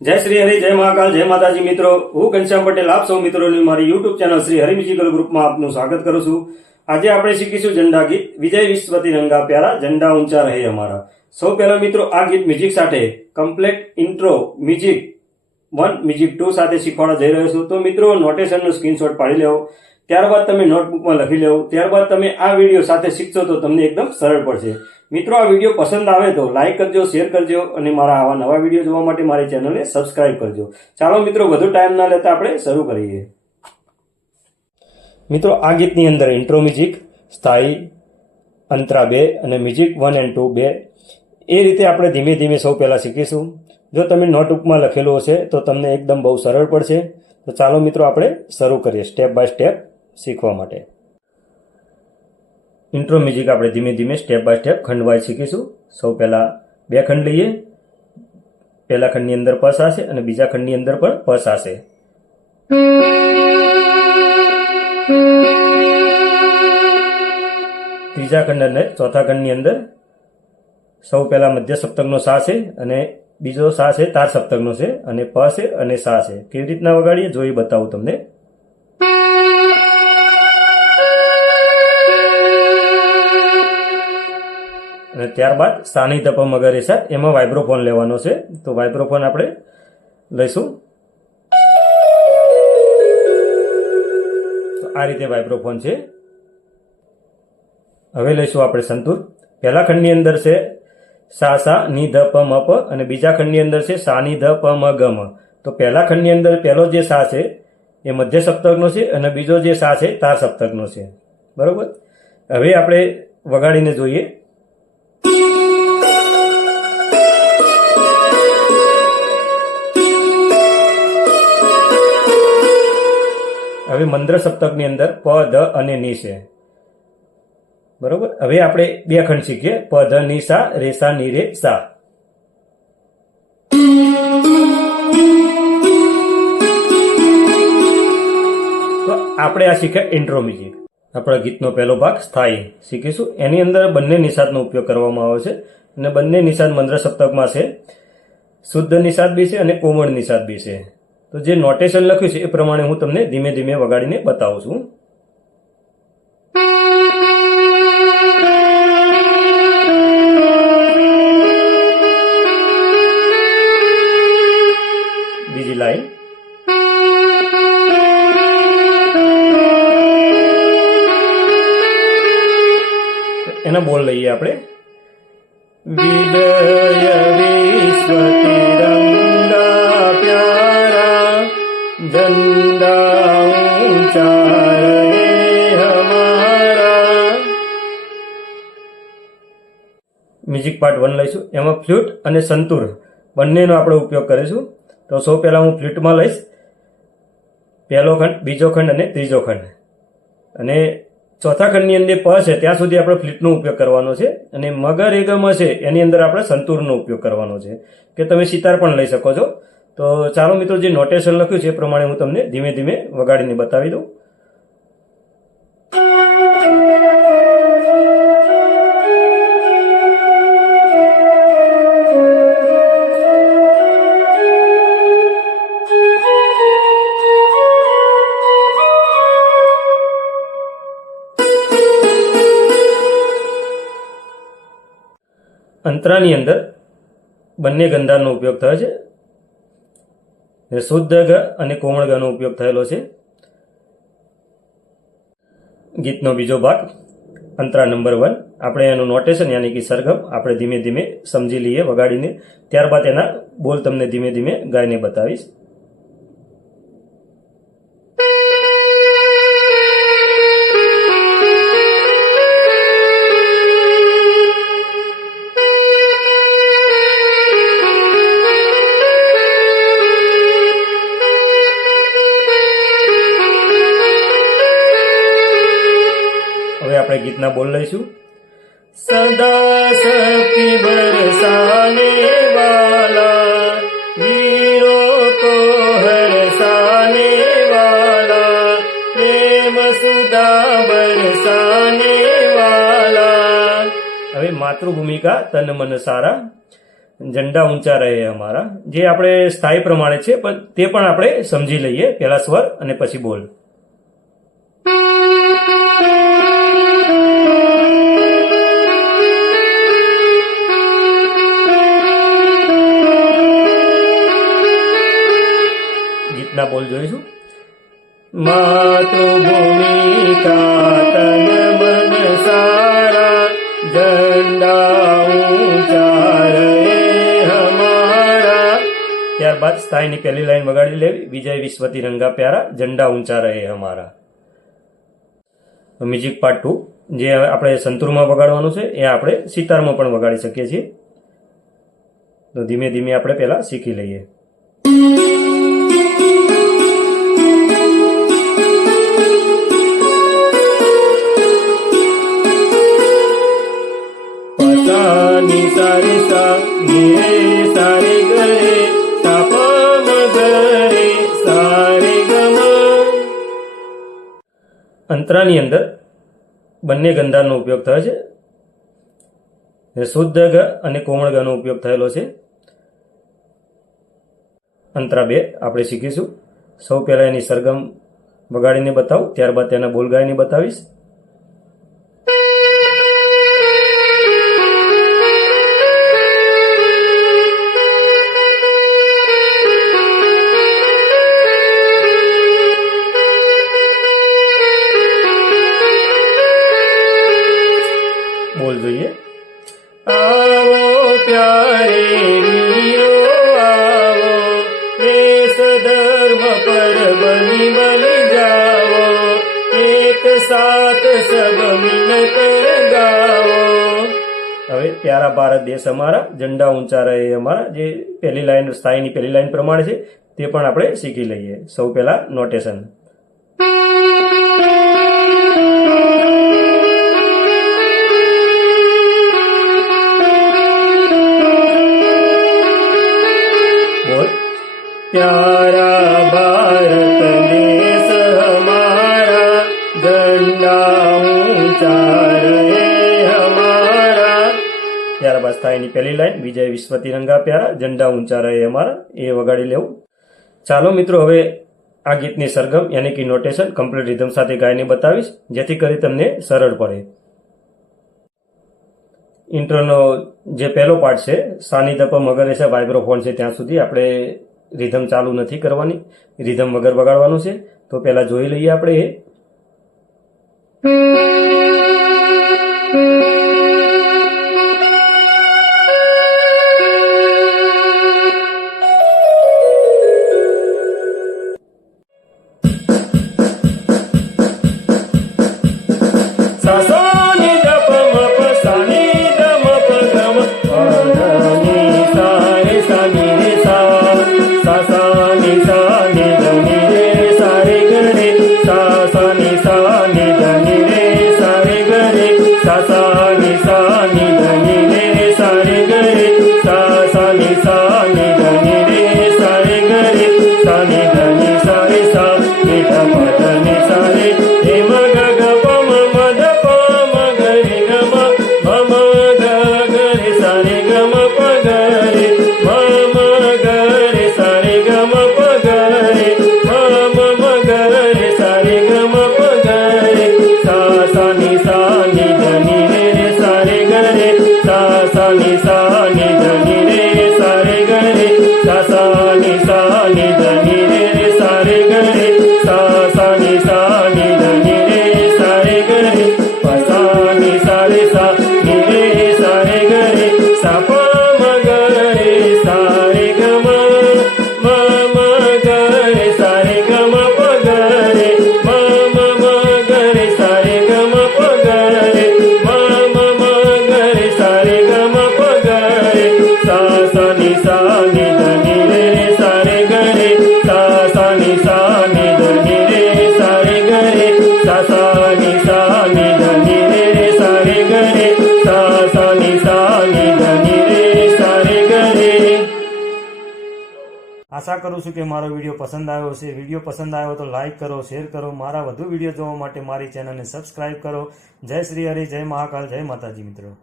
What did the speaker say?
જય શ્રી હરિ, જય મહાકાલ, જય માતાજી મિત્રો. હું ઘનશ્યામ પટેલ, આપ સૌ મિત્રોની મારી YouTube channel Shri Hari musical ગ્રુપમાં આપનું સ્વાગત કરું છું. આજે આપણે શીખીશું ઝંડા ગીત. વિજય વિશ્વ તિરંગા પ્યારા, ઝંડા ઊંચા રહે અમારા. સૌ પહેલા મિત્રો, આ ગીત મ્યુઝિક સાથે complete intro music one, music two સાથે શીખવાડવા જઈ રહ્યો છું. તો મિત્રો નોટેશનનો સ્ક્રીનશોટ પાડી લેવો. ત્યારબાદ તમે નોટબુકમાં લખી લેવું. ત્યારબાદ તમે આ વીડિયો સાથે શીખશો તો તમને એકદમ સરળ પડશે. મિત્રો, આ વીડિયો પસંદ આવે તો લાઇક કરજો શેર કરજો અને મારા આવા નવા વીડિયો જોવા માટે મારી ચેનલને સબસ્ક્રાઇબ કરજો. ચાલો મિત્રો, વધુ ટાઈમ ના લેતા આપણે શરૂ કરીએ. મિત્રો, આ ગીતની અંદર ઇન્ટ્રો મ્યુઝિક સ્થાયી, અંતરા બે અને મ્યુઝિક વન એન્ડ ટુ બે. એ રીતે આપણે ધીમે ધીમે સૌ પહેલાં શીખીશું. જો તમે નોટબુકમાં લખેલું હશે તો તમને એકદમ બહુ સરળ પડશે. તો ચાલો મિત્રો, આપણે શરૂ કરીએ. સ્ટેપ બાય સ્ટેપ શીખવા માટે. ઇન્ટ્રો મ્યુઝિક આપણે ધીમે ધીમે સ્ટેપ બાય સ્ટેપ ખંડવાય શીખીશું. સૌ પહેલાં બે ખંડ લઈએ. પહેલા ખંડની અંદર પસ આવશે અને બીજા ખંડની અંદર પણ પસ આવશે ત્રીજા ખંડ અને ચોથા ખંડની અંદર સૌ પહેલા મધ્ય સપ્તકનો સા છે અને બીજો સા છે તાર સપ્તકનો છે અને પ છે અને સા છે. કેવી રીતના વગાડીએ? જોઈ બતાવું તમને. અને ત્યારબાદ સાની તપ મગરે સા એમાં વાઇબ્રોફોન લેવાનો છે. તો વાઇબ્રોફોન આપણે લઈશું. આ રીતે વાઇબ્રોફોન છે. હવે લઈશું આપણે સંતુર. પહેલા ખંડની અંદર છે, સા સા, ની, ધ, પ, મ, પ, અને બીજા ખંડની અંદર છે, સા, ની, ધ, પ, મ, ગ, મ. તો પહેલા ખંડની અંદર પહેલો જે સા છે, એ મધ્ય સપ્તકનો છે અને બીજો જે સા છે, તાર સપ્તકનો છે. બરોબર? હવે આપણે વગાડીને જોઈએ. હવે મંદ્ર સપ્તકની અંદર પ, ધ અને ની છે. બરોબર? હવે આપણે બે ખંડ શીખીએ. પ, ધ, ની, સા, રે, સા, ની, રે, સા. તો આપણે આ શીખ્યા ઇન્ટ્રો મ્યુઝિક આપણા ગીતનો પહેલો ભાગ સ્થાયી. શીખીશું. એની અંદર બંને નિષાદનો ઉપયોગ કરવામાં આવે છે. અને બંને નિષાદ મંદ્ર સપ્તકમાં છે. શુદ્ધ નિષાદ બી છે અને કોમળ નિષાદ બી છે. તો જે નોટેશન લખ્યું છે એ પ્રમાણે હું તમને ધીમે ધીમે વગાડીને બતાવું છું. બીજી લાઈન. એના બોલ લઈએ આપણે. વિદય વિશ્વ મ્યુઝિક પાર્ટ વન લઈશું. એમાં ફ્લૂટ અને સંતુર બંનેનો આપણે ઉપયોગ કરીશું. તો સૌ પહેલાં હું ફ્લ્યુટમાં લઈશ. પહેલો ખંડ, બીજો ખંડ અને ત્રીજો ખંડ. અને ચોથા ખંડની અંદર પ છે, ત્યાં સુધી આપણે ફ્લિટનો ઉપયોગ કરવાનો છે. અને મગર એગમ છે એની અંદર આપણે સંતુરનો ઉપયોગ કરવાનો છે. કે તમે સિતાર પણ લઈ શકો છો. તો ચાલો મિત્રો, જે નોટેશન લખ્યું છે એ પ્રમાણે હું તમને ધીમે ધીમે વગાડીને બતાવી દઉં. અંતરાની અંદર બંને ગંધારનો ઉપયોગ થયો છે. શુદ્ધ ગ અને કોમળ ગનો ઉપયોગ થયેલો છે. ગીતનો બીજો ભાગ, અંતરા નંબર વન. આપણે એનું નોટેશન યાની કે સરગમ આપણે ધીમે ધીમે સમજી લઈએ, વગાડીને. ત્યારબાદ એના બોલ તમને ધીમે ધીમે ગાઈને બતાવીશ. હવે બોલ લઈશું. સદા શક્તિ બરસાને વાલા, વીરો કો હરસાને વાલા, પ્રેમ સુદા બરસાને વાલા. હવે માતૃભૂમિકા, તન મન સારા. ઝંડા ઊંચા રહે અમારા. જે આપણે સ્થાયી પ્રમાણે છે, પણ તે પણ આપણે સમજી લઈએ. પહેલા સ્વર અને પછી બોલ. ગીતના બોલ જોઈશું. માતૃભૂમિ તન મન સારા ઝંડા ઊંચા રહે હમારા. ત્યારબાદ સ્થાયીની પહેલી લાઈન વગાડી લેવી. વિજય વિશ્વ તિરંગા પ્યારા ઝંડા ઊંચા રહે હમારા. મ્યુઝિક પાર્ટ ટુ જે આપણે સંતુરમાં વગાડવાનું છે એ આપણે સિતારમાં પણ વગાડી શકીએ છીએ. તો ધીમે ધીમે આપણે પહેલાં શીખી લઈએ. અંતરાની અંદર બંને ગંધારનો ઉપયોગ થયો છે શુદ્ધ ગ અને કોમળ ગનો ઉપયોગ થયેલો છે અંતરા બે આપણે શીખીશું સૌ પહેલા એની સરગમ વગાડીને બતાવું ત્યારબાદ તેના બોલ બતાવીશ સાથ સબ મિલ ગાઓ હવે પ્યારા ભારત દેશ અમારા, ઝંડા ઊંચા રહે અમારા, જે પહેલી લાઈન સ્થાયીની પહેલી લાઈન પ્રમાણે છે, તે પણ આપણે શીખી લઈએ. સૌ પહેલા નોટેશન સ્થાયીની પહેલી લાઈન, વિજય વિશ્વ તિરંગા પ્યારા, ઝંડા ઊંચા રહે અમારા, એ વગાડી લેવું. ચાલો મિત્રો, હવે આ ગીતની સરગમ યાની કે નોટેશન કમ્પ્લીટ રિધમ સાથે ગાઈને બતાવીશ, જેથી કરી તમને સરળ પડે. ઇન્ટ્રોનો જે પહેલો પાર્ટ છે, સાની દપ મગર છે વાઇબ્રોફોન છે, ત્યાં સુધી આપણે રિધમ ચાલુ નથી કરવાની. રિધમ વગર વગાડવાનું છે, તો પહેલા જોઈ લઈએ આપણે એ. Sasa. આશા કરું છું કે મારો વીડિયો પસંદ આવ્યો છે વીડિયો પસંદ આવ્યો તો લાઇક કરો શેર કરો. મારા વધુ વીડિયો જોવા માટે મારી ચેનલને સબસ્ક્રાઇબ કરો. જય શ્રી હરિ, જય મહાકાલ, જય માતાજી મિત્રો.